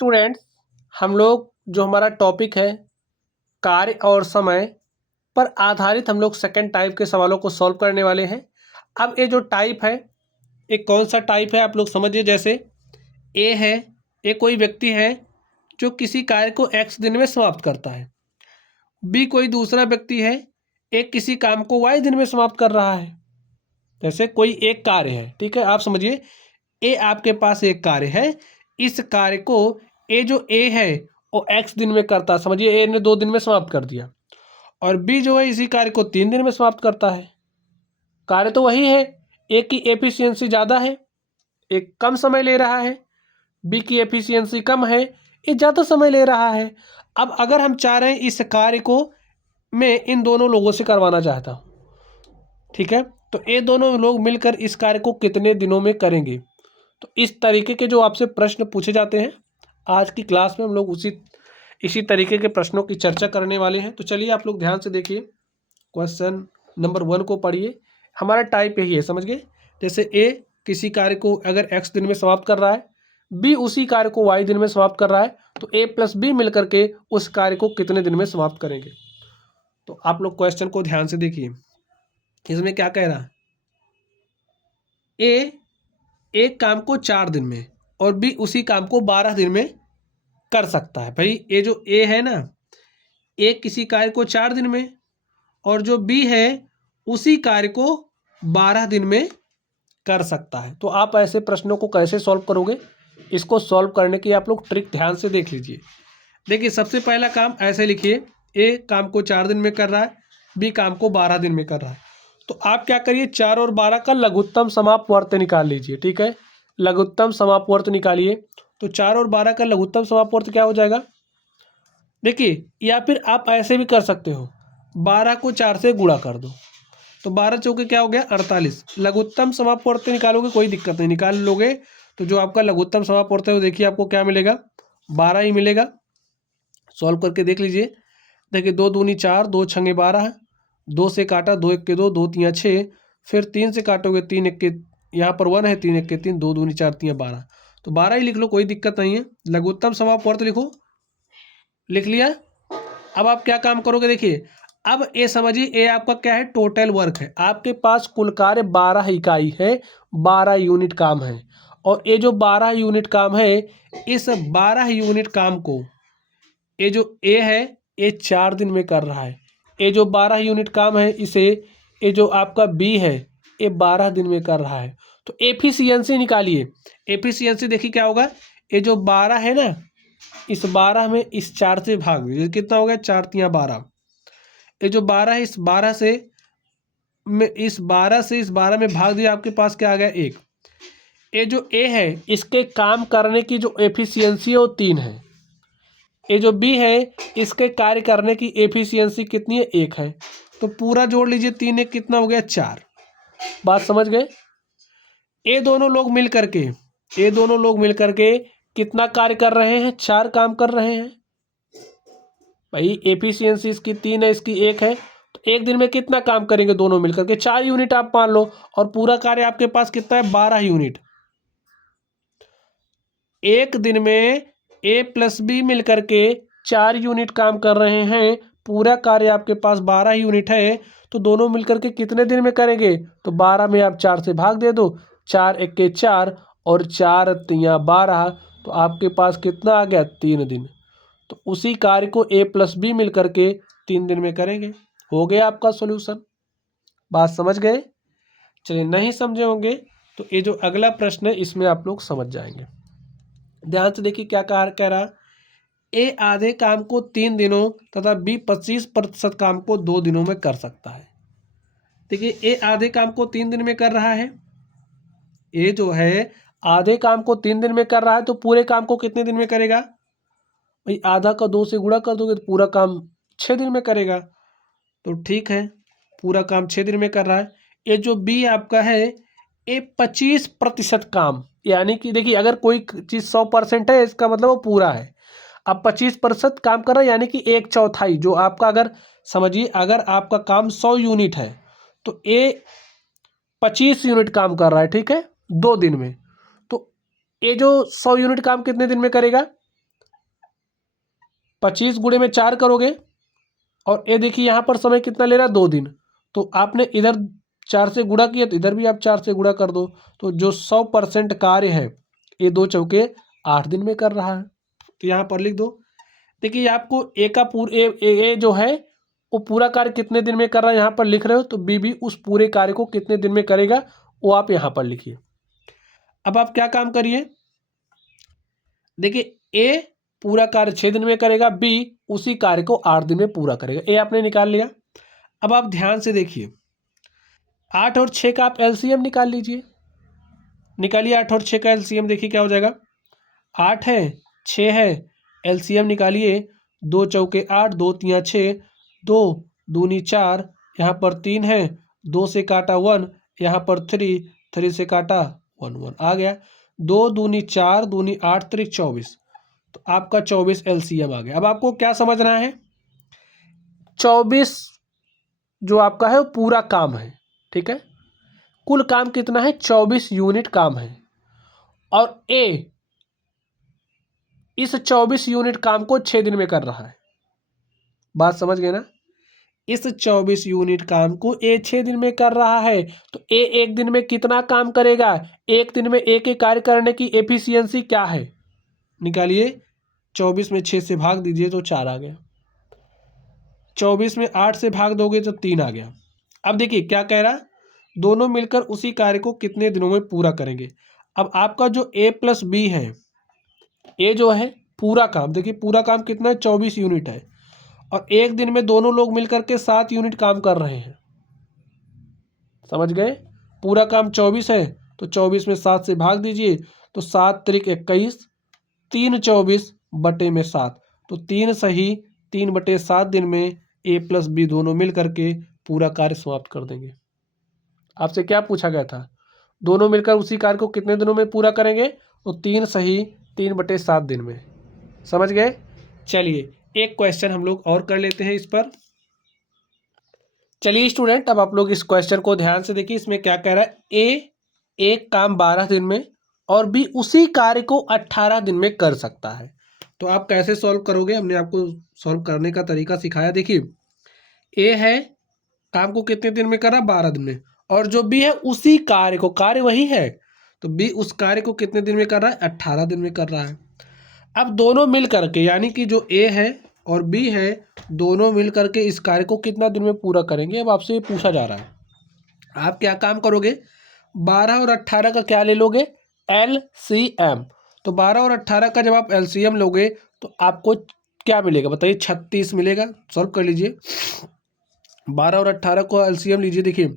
Students, हम लोग जो हमारा टॉपिक है कार्य और समय पर आधारित हम लोग सेकंड टाइप के सवालों को सॉल्व करने वाले हैं। अब ये जो टाइप है, एक कौन सा टाइप है आप लोग समझिए। जैसे ए है, ये कोई व्यक्ति है जो किसी कार्य को x दिन में समाप्त करता है। बी कोई दूसरा व्यक्ति है, एक किसी काम को y दिन में समाप्त कर रहा है। जैसे कोई एक कार्य है, ठीक है, आप समझिए ए आपके पास एक कार्य है, इस कार्य को ए जो ए है वो x दिन में करता है, समझिए ए ने 2 दिन में समाप्त कर दिया, और बी जो है इसी कार्य को 3 दिन में समाप्त करता है। कार्य तो वही है, ए की एफिशिएंसी ज़्यादा है, एक कम समय ले रहा है, बी की एफिशिएंसी कम है, ये ज़्यादा समय ले रहा है। अब अगर हम चाह रहे हैं इस कार्य को मैं इन दोनों लोगों से करवाना चाहता हूँ, ठीक है, तो ये दोनों लोग मिलकर इस कार्य को कितने दिनों में करेंगे। तो इस तरीके के जो आपसे प्रश्न पूछे जाते हैं, आज की क्लास में हम लोग इसी तरीके के प्रश्नों की चर्चा करने वाले हैं। तो चलिए आप लोग ध्यान से देखिए, क्वेश्चन नंबर 1 को पढ़िए। हमारा टाइप यही है, समझ गए। जैसे ए किसी कार्य को अगर x दिन में समाप्त कर रहा है, बी उसी कार्य को y दिन में समाप्त कर रहा है, तो a प्लस बी मिलकर के उस कार्य को कितने दिन में समाप्त करेंगे। तो आप लोग क्वेश्चन को ध्यान से देखिए, इसमें क्या कह रहा है। ए एक काम को 4 दिन में और बी उसी काम को 12 दिन में कर सकता है। भाई ये जो ए है ना, ए किसी कार्य को 4 दिन में और जो बी है उसी कार्य को 12 दिन में कर सकता है। तो आप ऐसे प्रश्नों को कैसे सॉल्व करोगे, इसको सॉल्व करने की आप लोग ट्रिक ध्यान से देख लीजिए। देखिए सबसे पहला काम ऐसे लिखिए, ए काम को 4 दिन में कर रहा है, बी काम को 12 दिन में कर रहा है। तो आप क्या करिए, 4 और 12 का लघुत्तम समापवर्त निकाल लीजिए, ठीक है, लघुत्तम समापवर्त निकालिए। तो 4 और 12 का लघुत्तम समापवर्त क्या हो जाएगा, देखिए, या फिर आप ऐसे भी कर सकते हो, 12 को 4 से गुणा कर दो, तो 12 चौके क्या हो गया 48। लघुत्तम समापवर्त निकालोगे कोई दिक्कत नहीं, निकाल लोगे तो जो आपका लघुत्तम समापवर्त है वो देखिए आपको क्या मिलेगा, 12 ही मिलेगा। सॉल्व करके देख लीजिए। देखिए 2 दूनी 4, 2 छंगे 12, 2 से काटा, 2 एक के 2, 2 तियाँ 6, फिर 3 से काटोगे 3 एक के, यहाँ पर 1 है, 3 एक के 3, 2 दूनी 4 तियाँ 12, तो 12 ही लिख लो, कोई दिक्कत नहीं है। लघुत्तम समापवर्त लिखो, लिख लिया। अब आप क्या काम करोगे, देखिए अब ये समझिए, ये आपका क्या है, टोटल वर्क है। आपके पास कुल कार्य 12 इकाई है, 12 यूनिट काम है, और ये जो 12 यूनिट काम है, इस 12 यूनिट काम को ये जो ए है ये 4 दिन में कर रहा है। ये जो 12 यूनिट काम है इसे ये जो आपका बी है ये 12 दिन में कर रहा है। तो एफिशिएंसी निकालिए। एफिशिएंसी देखिए क्या होगा, ये जो 12 है ना, इस 12 में इस 4 से भाग दीजिए, कितना हो गया 4 तियाँ 12। ये जो 12 है इस 12 से इस 12 में भाग दिया, आपके पास क्या आ गया 1। ये जो ए है इसके काम करने की जो एफिशिएंसी है वो 3 है। ये जो बी है इसके कार्य करने की एफिशिएंसी कितनी है 1 है। तो पूरा जोड़ लीजिए, 3 एक कितना हो गया 4। बात समझ गए। ये दोनों लोग मिल करके कितना कार्य कर रहे हैं, 4 काम कर रहे हैं। भाई एफिशिएंसी इसकी 3 है, इसकी 1 है, तो एक दिन में कितना काम करेंगे दोनों मिलकर के, 4 यूनिट आप मान लो, और पूरा कार्य आपके पास कितना है 12 यूनिट। एक दिन में ए प्लस बी मिलकर के 4 यूनिट काम कर रहे हैं, पूरा कार्य आपके पास 12 यूनिट है, तो दोनों मिलकर के कितने दिन में करेंगे, तो 12 में आप 4 से भाग दे दो, 4 एक के 4 और 4 तियाँ 12, तो आपके पास कितना आ गया 3 दिन। तो उसी कार्य को ए प्लस बी मिल करके 3 दिन में करेंगे। हो गया आपका सॉल्यूशन। बात समझ गए। चलिए नहीं समझे होंगे तो ये जो अगला प्रश्न है इसमें आप लोग समझ जाएंगे। ध्यान से देखिए क्या कह रहा, ए आधे काम को 3 दिनों तथा बी 25% काम को 2 दिनों में कर सकता है। देखिए ए आधे काम को 3 दिन में कर रहा है, ए जो है आधे काम को 3 दिन में कर रहा है, तो पूरे काम को कितने दिन में करेगा, भाई आधा का 2 से गुणा कर दोगे तो पूरा काम 6 दिन में करेगा। तो ठीक है, पूरा काम 6 दिन में कर रहा है। ये जो बी आपका है ये 25% काम, यानी कि देखिए अगर कोई चीज़ 100% है इसका मतलब वो पूरा है। अब 25% काम कर रहा है यानी कि 1/4, जो आपका अगर समझिए अगर आपका काम 100 यूनिट है तो ये 25 यूनिट काम कर रहा है, ठीक है, 2 दिन में। तो ये जो 100 यूनिट काम कितने दिन में करेगा, 25 गुणे में 4 करोगे और ये देखिए यहाँ पर समय कितना ले रहा है 2 दिन, तो आपने इधर 4 से गुणा किया तो इधर भी आप 4 से गुणा कर दो, तो जो 100% कार्य है ये 2 चौके 8 दिन में कर रहा है। तो यहाँ पर लिख दो। देखिए आपको ए का ए जो है वो पूरा कार्य कितने दिन में कर रहा है यहाँ पर लिख रहे हो, तो बी भी उस पूरे कार्य को कितने दिन में करेगा वो आप यहाँ पर लिखिए। अब आप क्या काम करिए, देखिए ए पूरा कार्य 6 दिन में करेगा, बी उसी कार्य को 8 दिन में पूरा करेगा। ए आपने निकाल लिया। अब आप ध्यान से देखिए 8 और 6 का आप एलसीएम निकाल लीजिए। निकालिए 8 और 6 का एलसीएम, देखिए क्या हो जाएगा। 8 है 6 है, एलसीएम निकालिए। 2 चौके 8, 2 तिया 6, 2 दूनी 4, यहाँ पर 3 है, 2 से काटा 1, यहाँ पर 3, 3 से काटा 1, 1 आ गया। 2 दूनी 4, दूनी 8 त्रिक 24, तो आपका 24 एलसीएम आ गया। अब आपको क्या समझना है, 24 जो आपका है वो पूरा काम है, ठीक है। कुल काम कितना है, 24 यूनिट काम है, और ए इस 24 यूनिट काम को 6 दिन में कर रहा है। बात समझ गए ना, इस 24 यूनिट काम को ए 6 दिन में कर रहा है, तो ए एक दिन में कितना काम करेगा, एक दिन में एक ही कार्य करने की एफिशिएंसी क्या है, निकालिए। 24 में 6 से भाग दीजिए तो 4 आ गया, 24 में 8 से भाग दोगे तो 3 आ गया। अब देखिए क्या कह रहा, दोनों मिलकर उसी कार्य को कितने दिनों में पूरा करेंगे। अब आपका जो ए प्लस बी है, ए जो है पूरा काम, देखिए पूरा काम कितना है 24 यूनिट है, और एक दिन में दोनों लोग मिलकर के 7 यूनिट काम कर रहे हैं। समझ गए, पूरा काम 24 है तो 24 में 7 से भाग दीजिए तो 7 त्रिक 21, 3 24 बटे में 7, तो 3 सही 3 बटे 7 दिन में ए प्लस बी दोनों मिल करके पूरा कार्य समाप्त कर देंगे। आपसे क्या पूछा गया था, दोनों मिलकर उसी कार्य को कितने दिनों में पूरा करेंगे, तो 3 सही 3 बटे 7 दिन में। समझ गए। चलिए एक क्वेश्चन हम लोग और कर लेते हैं इस पर। चलिए स्टूडेंट अब आप लोग इस क्वेश्चन को ध्यान से देखिए, इसमें क्या कह रहा है, ए एक काम 12 दिन में और बी उसी कार्य को 18 दिन में कर सकता है। तो आप कैसे सॉल्व करोगे, हमने आपको सॉल्व करने का तरीका सिखाया। देखिए ए है काम को कितने दिन में कर रहा है, 12 दिन में, और जो बी है उसी कार्य को, कार्य वही है, तो बी उस कार्य को कितने दिन में कर रहा है, 18 दिन में कर रहा है। अब दोनों मिल करके, यानी कि जो ए है और बी है दोनों मिल करके इस कार्य को कितना दिन में पूरा करेंगे। अब आपसे ये पूछा जा रहा है, आप क्या काम करोगे, 12 और 18 का क्या ले लोगे, एलसीएम। तो 12 और 18 का जब आप एलसीएम लोगे तो आपको क्या मिलेगा बताइए, 36 मिलेगा। सॉल्व कर लीजिए, 12 और 18 को एलसीएम लीजिए। देखिए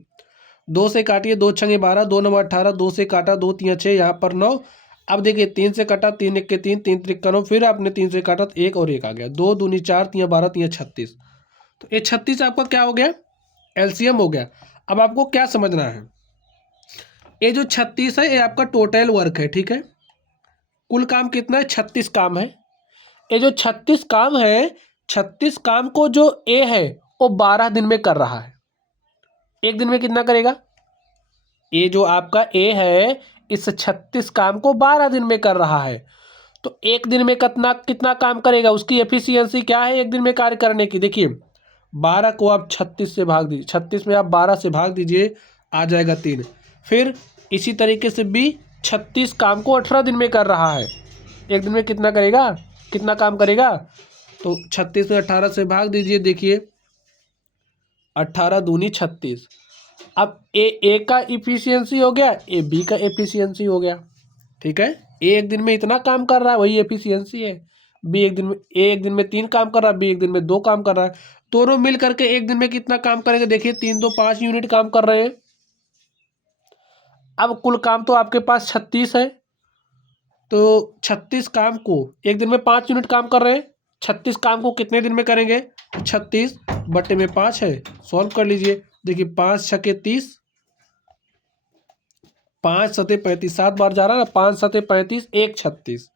2 से काटिए, 2 छंगे 12, 2 नंबर 18, 2 से काटा 2 तिया 6, यहाँ पर 9। अब देखिए 3 से काटा, 3 एक के 3, 3 त्रिक 9, फिर आपने 3 से काटा तो 1 और 1 आ गया, 2 दूनी 4, तिया 12, तिया 36। तो ये 36 आपका क्या हो गया, एलसीएम हो गया। अब आपको क्या समझना है, ये जो 36 है ये आपका टोटल वर्क है, ठीक है। कुल काम कितना है, 36 काम है। ये जो 36 काम है, 36 काम को जो ए है वो 12 दिन में कर रहा है। एक दिन में कितना करेगा, ये जो आपका ए है इस 36 काम को 12 दिन में कर रहा है, तो एक दिन में कितना कितना काम करेगा, उसकी एफिशिएंसी क्या है एक दिन में कार्य करने की। देखिए 12 को आप 36 से भाग दीजिए, 36 में आप 12 से भाग दीजिए, आ जाएगा 3। फिर इसी तरीके से बी 36 काम को 18 दिन में कर रहा है, एक दिन में कितना करेगा, कितना काम करेगा, तो 36 में 18 से भाग दीजिए। देखिए 18 दूनी 36। अब ए का एफिशिएंसी हो गया, ए बी का एफिशिएंसी हो गया, ठीक है। ए एक दिन में इतना काम कर रहा है वही एफिशिएंसी है, बी एक दिन में, ए एक दिन में 3 काम कर रहा है, बी एक दिन में 2 काम कर रहा है, दोनों मिल करके एक दिन में कितना काम करेंगे, देखिए 3 2 5 यूनिट काम कर रहे हैं। अब कुल काम तो आपके पास 36 है, तो 36 काम को एक दिन में 5 यूनिट काम कर रहे हैं, 36 काम को कितने दिन में करेंगे, 36 बटे में 5 है। सॉल्व कर लीजिए, देखिए 5 छके 30, 5 सते 35, 7 बार जा रहा है ना, 5 सते 35, 1 36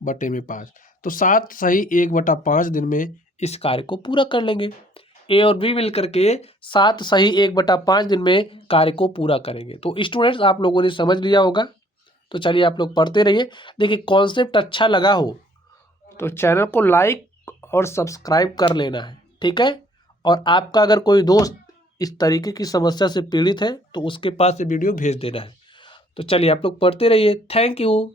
बटे में 5, तो 7 सही 1/5 दिन में इस कार्य को पूरा कर लेंगे। ए और बी मिल करके 7 सही 1/5 दिन में कार्य को पूरा करेंगे। तो स्टूडेंट्स आप लोगों ने समझ लिया होगा, तो चलिए आप लोग पढ़ते रहिए। देखिए कॉन्सेप्ट अच्छा लगा हो तो चैनल को लाइक और सब्सक्राइब कर लेना है, ठीक है। और आपका अगर कोई दोस्त इस तरीके की समस्या से पीड़ित है तो उसके पास ये वीडियो भेज देना है। तो चलिए आप लोग पढ़ते रहिए। Thank you.